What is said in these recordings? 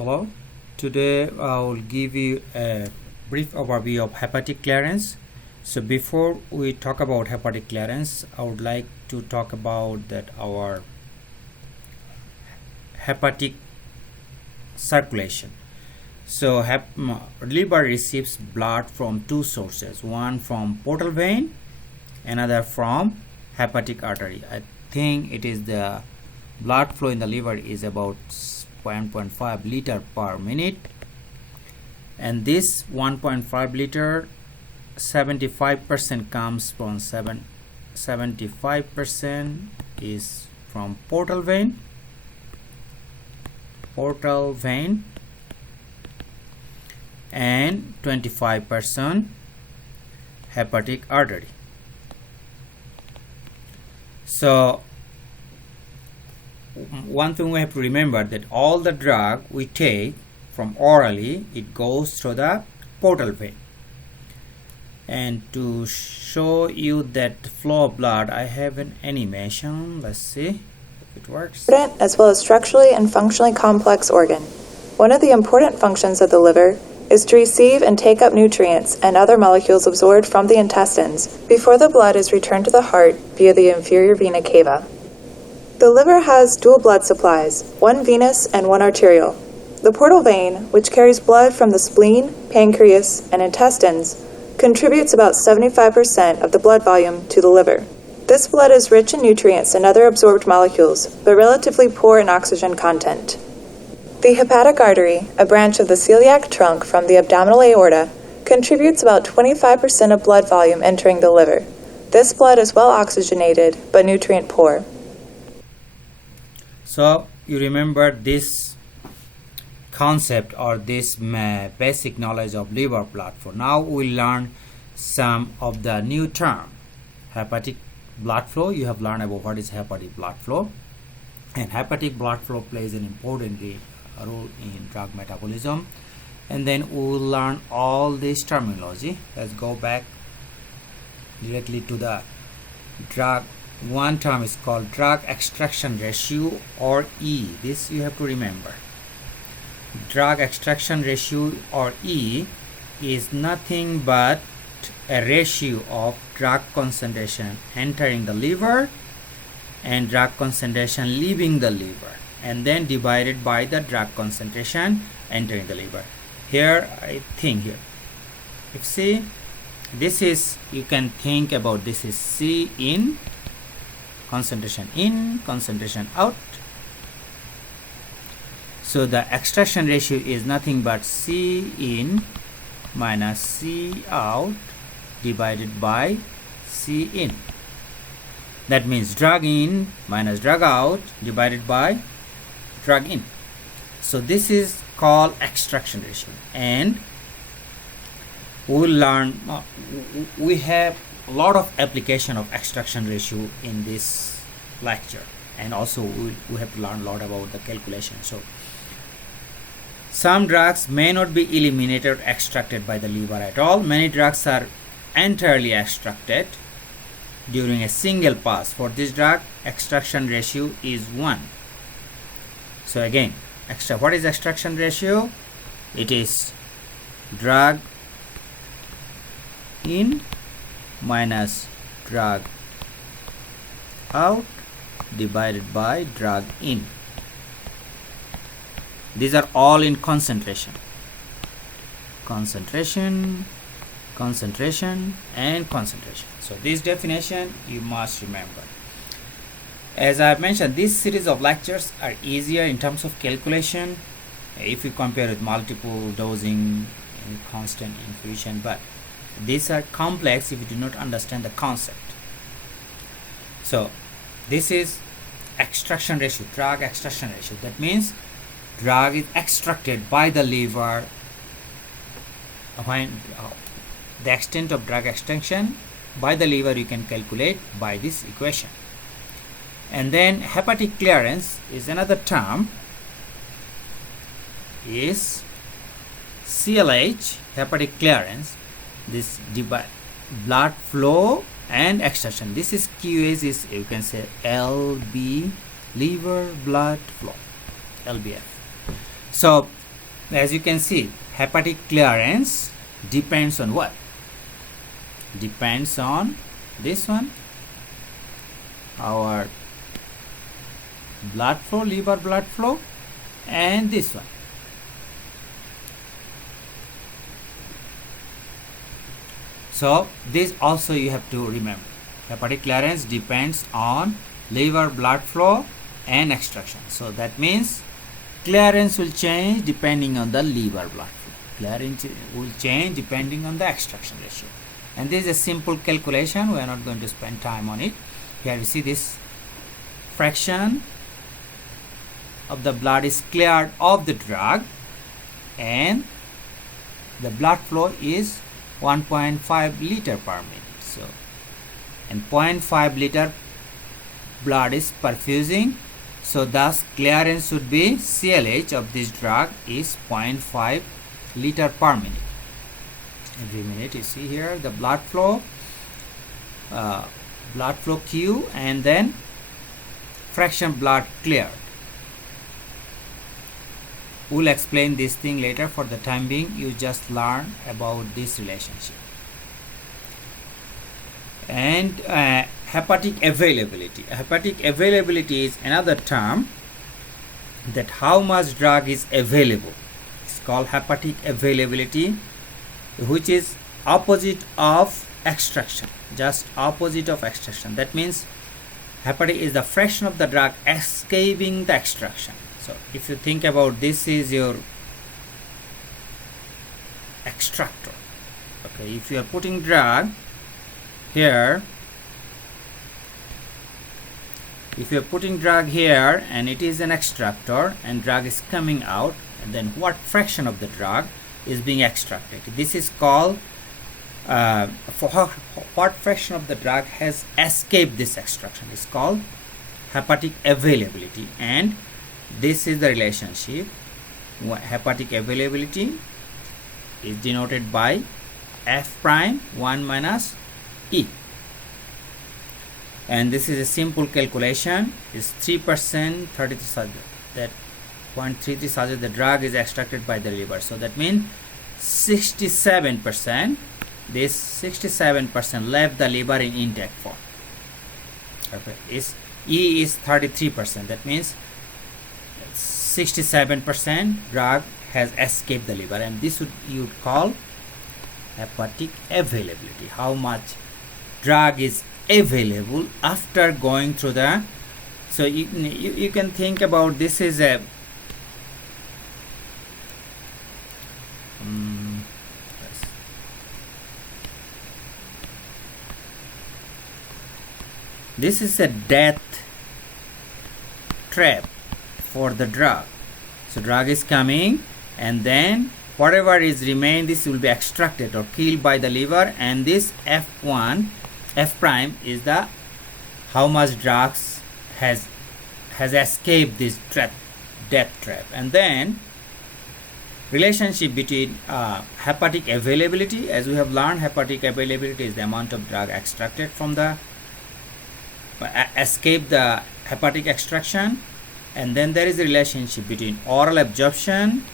Hello, today I will give you a brief overview of hepatic clearance. So before we talk about hepatic clearance, I would like to talk about that our hepatic circulation. So liver receives blood from two sources, one from portal vein, another from hepatic artery. I think it is the blood flow in the liver is about 1.5 liter per minute, and this 1.5 liter 75% comes from 75% is from portal vein and 25% hepatic artery. So one thing we have to remember that all the drug we take from orally, it goes through the portal vein. And to show you that flow of blood, I have an animation. Let's see if it works. As well as structurally and functionally complex organ. One of the important functions of the liver is to receive and take up nutrients and other molecules absorbed from the intestines before the blood is returned to the heart via the inferior vena cava. The liver has dual blood supplies, one venous and one arterial. The portal vein, which carries blood from the spleen, pancreas, and intestines, contributes about 75% of the blood volume to the liver. This blood is rich in nutrients and other absorbed molecules, but relatively poor in oxygen content. The hepatic artery, a branch of the celiac trunk from the abdominal aorta, contributes about 25% of blood volume entering the liver. This blood is well oxygenated, but nutrient poor. So you remember this concept or this basic knowledge of liver blood flow. Now we'll learn some of the new term. Hepatic blood flow, you have learned about what is hepatic blood flow, and hepatic blood flow plays an important role in drug metabolism. And then we will learn all this terminology. Let's go back directly to the drug. One term is called drug extraction ratio, or E. This you have to remember. Drug extraction ratio, or E, is nothing but a ratio of drug concentration entering the liver and drug concentration leaving the liver, and then divided by the drug concentration entering the liver. Here, I think here, if see, this is, you can think about this is C in, concentration in, concentration out. So the extraction ratio is nothing but C in minus C out divided by C in. That means drug in minus drug out divided by drug in. So this is called extraction ratio, and we'll learn, we have a lot of application of extraction ratio in this lecture, and also we have to learn a lot about the calculation. So some drugs may not be eliminated or extracted by the liver at all. Many drugs are entirely extracted during a single pass. For this drug, extraction ratio is 1. So again, what is extraction ratio? It is drug in minus drug out divided by drug in. These are all in concentration, concentration, concentration, and concentration. So this definition you must remember. As I have mentioned, this series of lectures are easier in terms of calculation if you compare with multiple dosing and constant infusion, but these are complex if you do not understand the concept. So this is extraction ratio, drug extraction ratio. That means drug is extracted by the liver. When the extent of drug extraction by the liver you can calculate by this equation. And then hepatic clearance is another term, is CLH, hepatic clearance. This blood flow and extraction. This is QS, is you can say LB, liver blood flow, LBF. So as you can see, hepatic clearance depends on what? Depends on this one, our blood flow, liver blood flow, and this one. So this also you have to remember. Hepatic clearance depends on liver blood flow and extraction. So that means clearance will change depending on the liver blood flow. Clearance will change depending on the extraction ratio. And this is a simple calculation. We are not going to spend time on it. Here you see this fraction of the blood is cleared of the drug, and the blood flow is 1.5 liter per minute. So, and 0.5 liter blood is perfusing. So thus clearance should be CLH of this drug is 0.5 liter per minute. Every minute you see here the blood flow Q, and then fraction blood cleared. We'll explain this thing later. For the time being, you just learn about this relationship. And hepatic availability. Hepatic availability is another term that how much drug is available. It's called hepatic availability, which is opposite of extraction, just opposite of extraction. That means hepatic is the fraction of the drug escaping the extraction. So if you think about, this is your extractor. Okay, if you are putting drug here, if you are putting drug here and it is an extractor and drug is coming out, and then what fraction of the drug is being extracted? This is called for what fraction of the drug has escaped this extraction is called hepatic availability. And this is the relationship. Hepatic availability is denoted by F prime 1 minus E, and this is a simple calculation. Is 3%, 33 that 0.33 such the drug is extracted by the liver. So that means 67%. This 67% left the liver in intact form. Okay, E is 33%. That means 67% drug has escaped the liver, and this you would call hepatic availability. How much drug is available after going through the. So you can think about this is a this is a death trap for the drug. So drug is coming, and then whatever is remained, this will be extracted or killed by the liver, and this F prime is the how much drugs has escaped this death trap. And then relationship between hepatic availability, as we have learned, hepatic availability is the amount of drug extracted from the escape the hepatic extraction. And then there is a relationship between oral absorption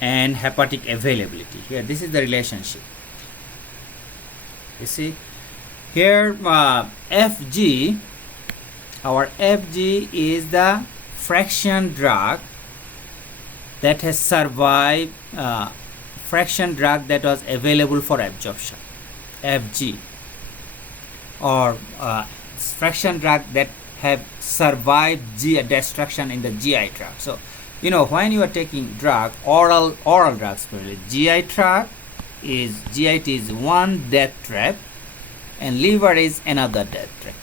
and hepatic availability. Here this is the relationship. You see here Fg, our Fg is the fraction drug that has survived, fraction drug that was available for absorption, Fg, or fraction drug that have survived destruction in the GI tract. So you know, when you are taking drug, oral drugs, GI is one death trap and liver is another death trap.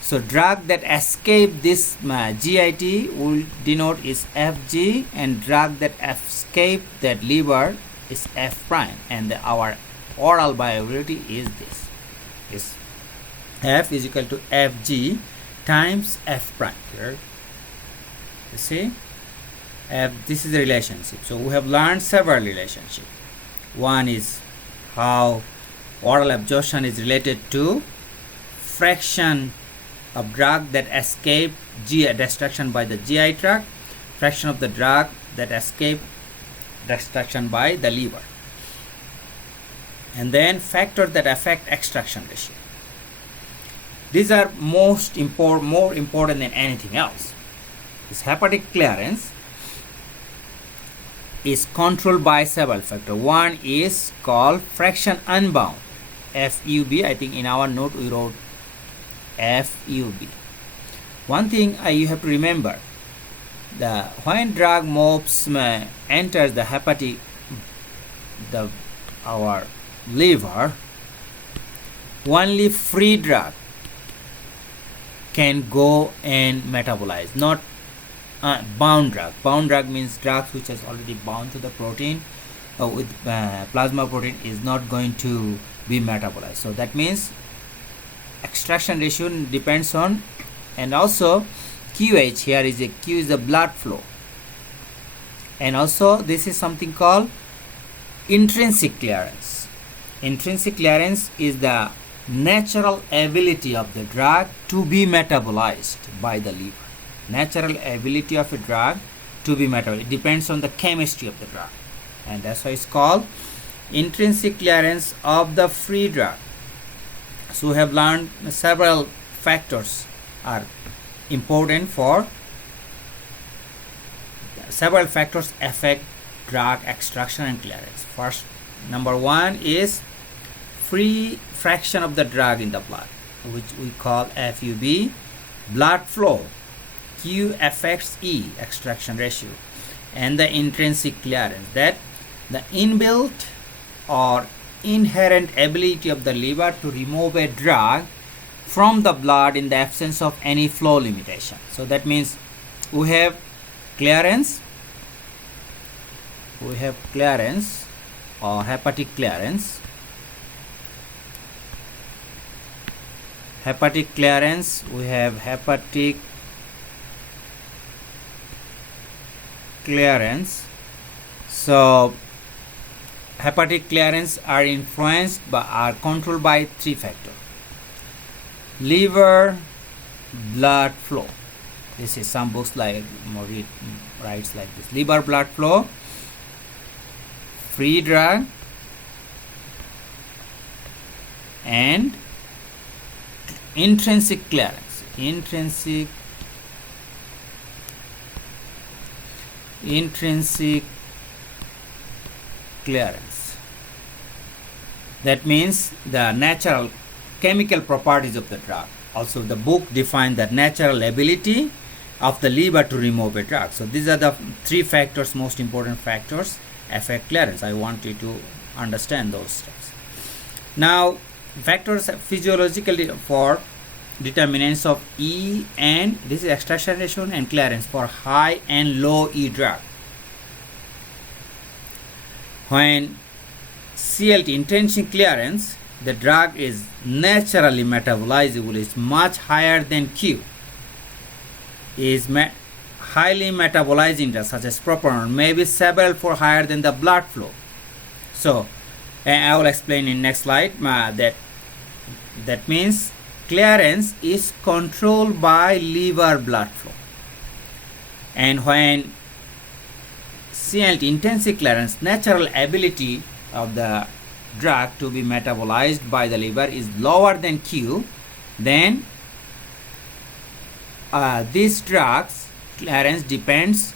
So drug that escape this GIT will denote is Fg, and drug that escape that liver is F prime, and our oral bioavailability is this. Is F is equal to Fg times F prime. Here you see this is the relationship. So we have learned several relationships. One is how oral absorption is related to fraction of drug that escape destruction by the GI tract, fraction of the drug that escape destruction by the liver, and then factors that affect extraction ratio. These are more important than anything else. This hepatic clearance is controlled by several factors. One is called fraction unbound, FUB. I think in our note we wrote FUB. One thing you have to remember, when drug moves enters the hepatic, our liver, only free drug can go and metabolize, not bound drug. Bound drug means drugs which has already bound to the protein with plasma protein is not going to be metabolized. So that means extraction ratio depends on, and also QH, here is a Q is the blood flow, and also this is something called intrinsic clearance. Intrinsic clearance is the natural ability of the drug to be metabolized by the liver. Natural ability of a drug to be metabolized. It depends on the chemistry of the drug, and that's why it's called intrinsic clearance of the free drug. So we have learned several factors are important for several factors affect drug extraction and clearance. First, number one is free fraction of the drug in the blood, which we call FUB. Blood flow, Q affects E, extraction ratio, and the intrinsic clearance, that the inbuilt or inherent ability of the liver to remove a drug from the blood in the absence of any flow limitation. So that means we have clearance or hepatic clearance. Hepatic clearance, we have hepatic clearance. So hepatic clearance are controlled by three factors: liver, blood flow. This is some books like writes like this: liver, blood flow, free drug, and intrinsic clearance. Intrinsic clearance. That means the natural chemical properties of the drug. Also, the book defines the natural ability of the liver to remove a drug. So these are the three factors, most important factors affect clearance. I want you to understand those steps. Now, factors physiologically for determinants of E, and this is extraction ratio and clearance for high and low E drug. When CLT, intrinsic clearance, the drug is naturally metabolizable, is much higher than Q, is highly metabolizing drug such as propanol, maybe several-fold higher than the blood flow. So I will explain in next slide that means clearance is controlled by liver blood flow, and when CLT, intrinsic clearance, natural ability of the drug to be metabolized by the liver is lower than Q, then this drug's clearance depends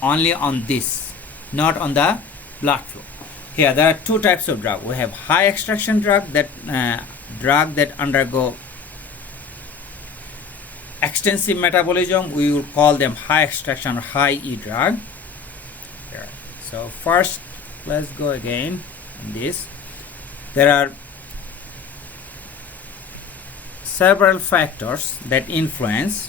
only on this, not on the blood flow. Here there are two types of drug. We have high extraction drug, that drug that undergo extensive metabolism. We will call them high extraction or high E drug. Here. So first, let's go again on this. There are several factors that influence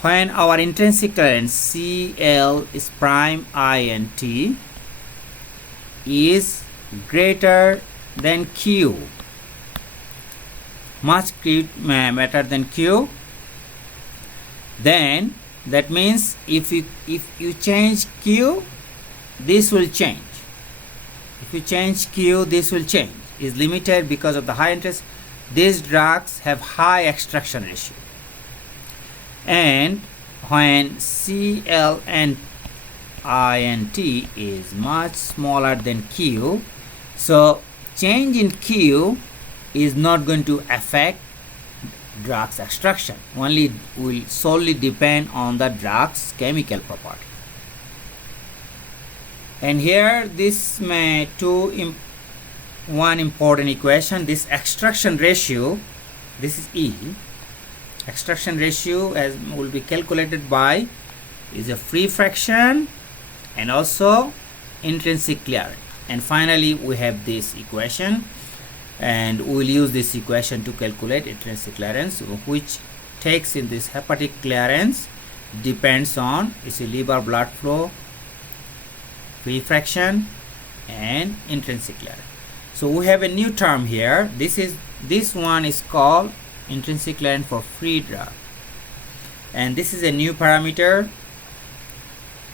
when our intrinsic clearance CL is prime INT is greater than Q, much greater than Q, then that means if you change Q, this will change. If you change Q, this will change. Is limited because of the high interest. these drugs have high extraction ratio, and when Cl and INT is much smaller than Q, so change in Q is not going to affect drugs extraction, only will solely depend on the drug's chemical property. And here this one important equation, this extraction ratio, this is E, extraction ratio as will be calculated by is a free fraction and also intrinsic clearance. And finally we have this equation, and we will use this equation to calculate intrinsic clearance, which takes in this hepatic clearance depends on its liver blood flow, free fraction and intrinsic clearance. So we have a new term here. This one is called intrinsic clearance for free drug, and this is a new parameter.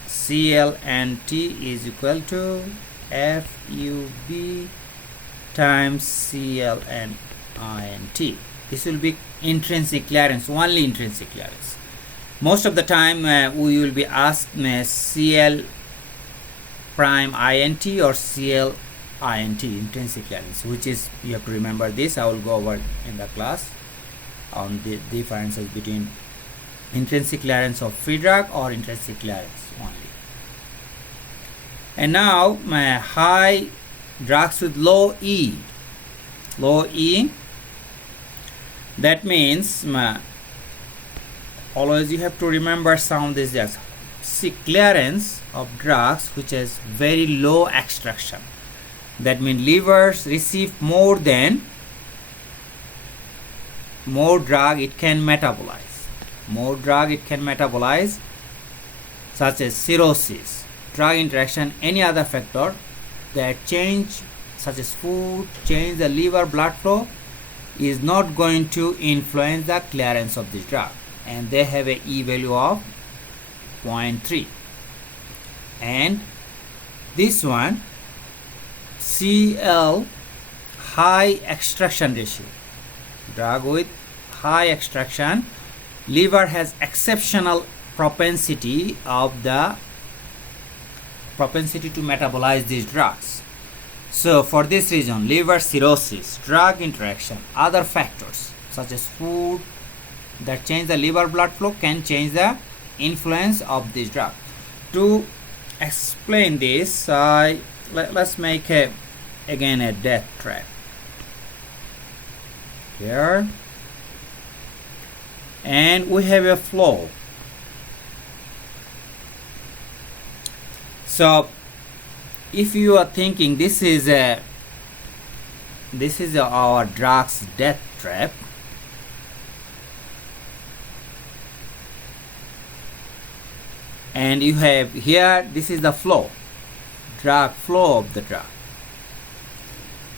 Cl and T is equal to FUB times Cl and INT. This will be intrinsic clearance, only intrinsic clearance. Most of the time we will be asked Cl prime INT or Cl INT, intrinsic clearance, which is, you have to remember this. I will go over in the class on the differences between intrinsic clearance of free drug or intrinsic clearance only. And now my high drugs with low E, that means always you have to remember some of these drugs. See, clearance of drugs which has very low extraction, that means livers receive more drug it can metabolize, such as cirrhosis, drug interaction, any other factor that change, such as food, change the liver blood flow, is not going to influence the clearance of this drug, and they have a E value of 0.3. And this one, Cl, high extraction ratio, drug with high extraction, liver has exceptional propensity to metabolize these drugs. So for this reason, liver cirrhosis, drug interaction, other factors such as food that change the liver blood flow can change the influence of this drug. To explain this, let's make again a death trap here, and we have a flow. So if you are thinking this is our drug's death trap, and you have here, this is the flow of the drug.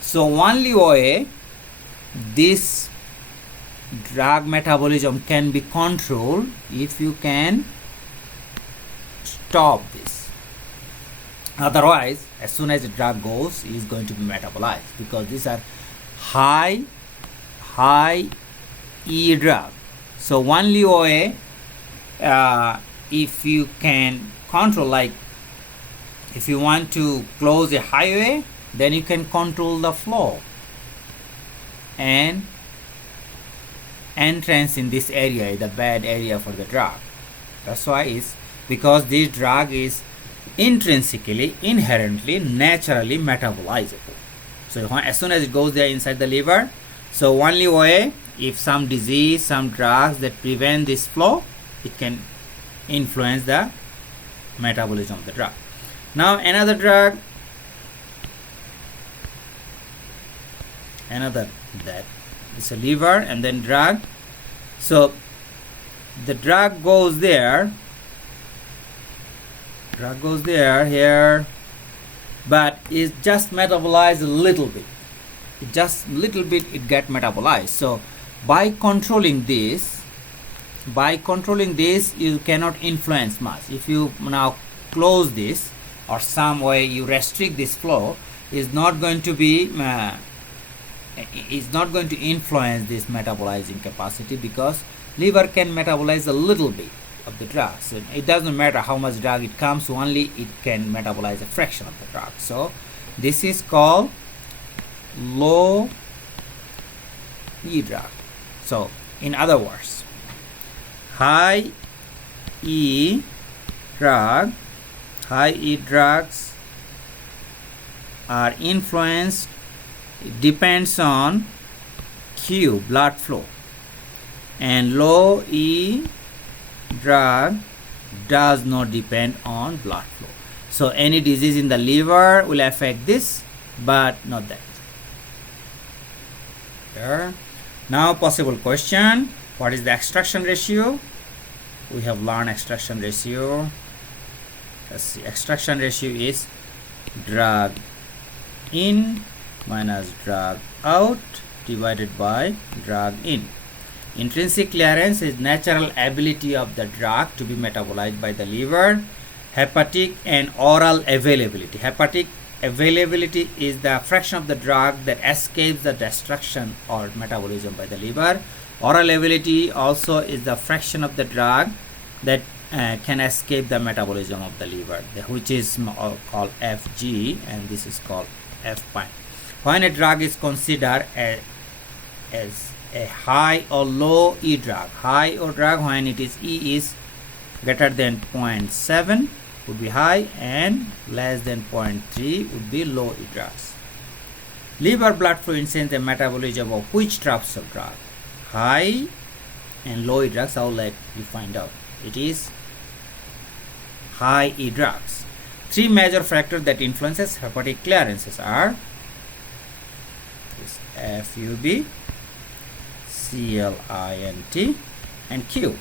So only way this drug metabolism can be controlled if you can stop this. Otherwise, as soon as the drug goes, it is going to be metabolized, because these are high E drug. So only way if you can control, like if you want to close a highway, then you can control the flow and entrance in this area, the bad area for the drug. That's why it's because this drug is intrinsically, inherently, naturally metabolizable. So as soon as it goes there inside the liver, so only way, if some disease, some drugs that prevent this flow, it can influence the metabolism of the drug. Now another drug, that is a liver, and then drug. So the drug goes there, here, but it's just metabolized a little bit. It get metabolized. So by controlling this, you cannot influence much. If you now close this or some way you restrict this flow, is not going to be is not going to influence this metabolizing capacity, because liver can metabolize a little bit of the drug. So it doesn't matter how much drug it comes, only it can metabolize a fraction of the drug. So this is called low E drug. So in other words, high E drugs are influenced, depends on Q, blood flow, and low E drug does not depend on blood flow. So any disease in the liver will affect this, but not that. There. Now possible question, what is the extraction ratio? We have learned extraction ratio. Let's see, extraction ratio is drug in minus drug out divided by drug in. Intrinsic clearance is natural ability of the drug to be metabolized by the liver. Hepatic and oral availability. Hepatic availability is the fraction of the drug that escapes the destruction or metabolism by the liver. Oral availability also is the fraction of the drug that can escape the metabolism of the liver, which is called Fg, and this is called F prime. When a drug is considered as a high or low E drug, high or drug when it is E is greater than 0.7 would be high, and less than 0.3 would be low E drugs. Liver blood flow influences the metabolism of which types of drug? High and low E drugs. I will let you find out. It is high E drugs. Three major factors that influences hepatic clearances are FUB, CLINT, and Q.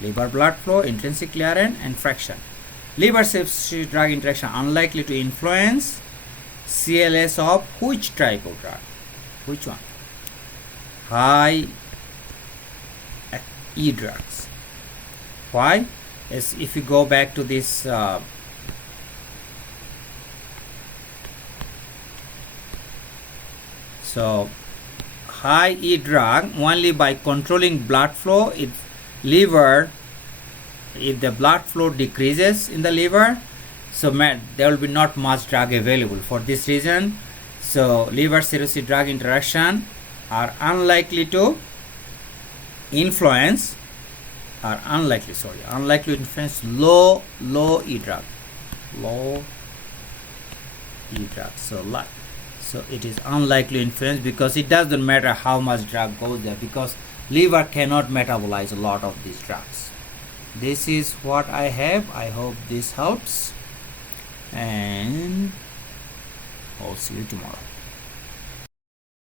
Liver blood flow, intrinsic clearance, and fraction. Liver substitute drug interaction unlikely to influence CLS of which type of drug? Which one? High E drugs. Why? As if you go back to this so high E drug, only by controlling blood flow, if the blood flow decreases in the liver, so there will be not much drug available. For this reason, so liver cirrhosis drug interaction are unlikely to influence low E drug, so it is unlikely to influence, because it doesn't matter how much drug goes there, because liver cannot metabolize a lot of these drugs. This is what I have. I hope this helps, and I'll see you tomorrow.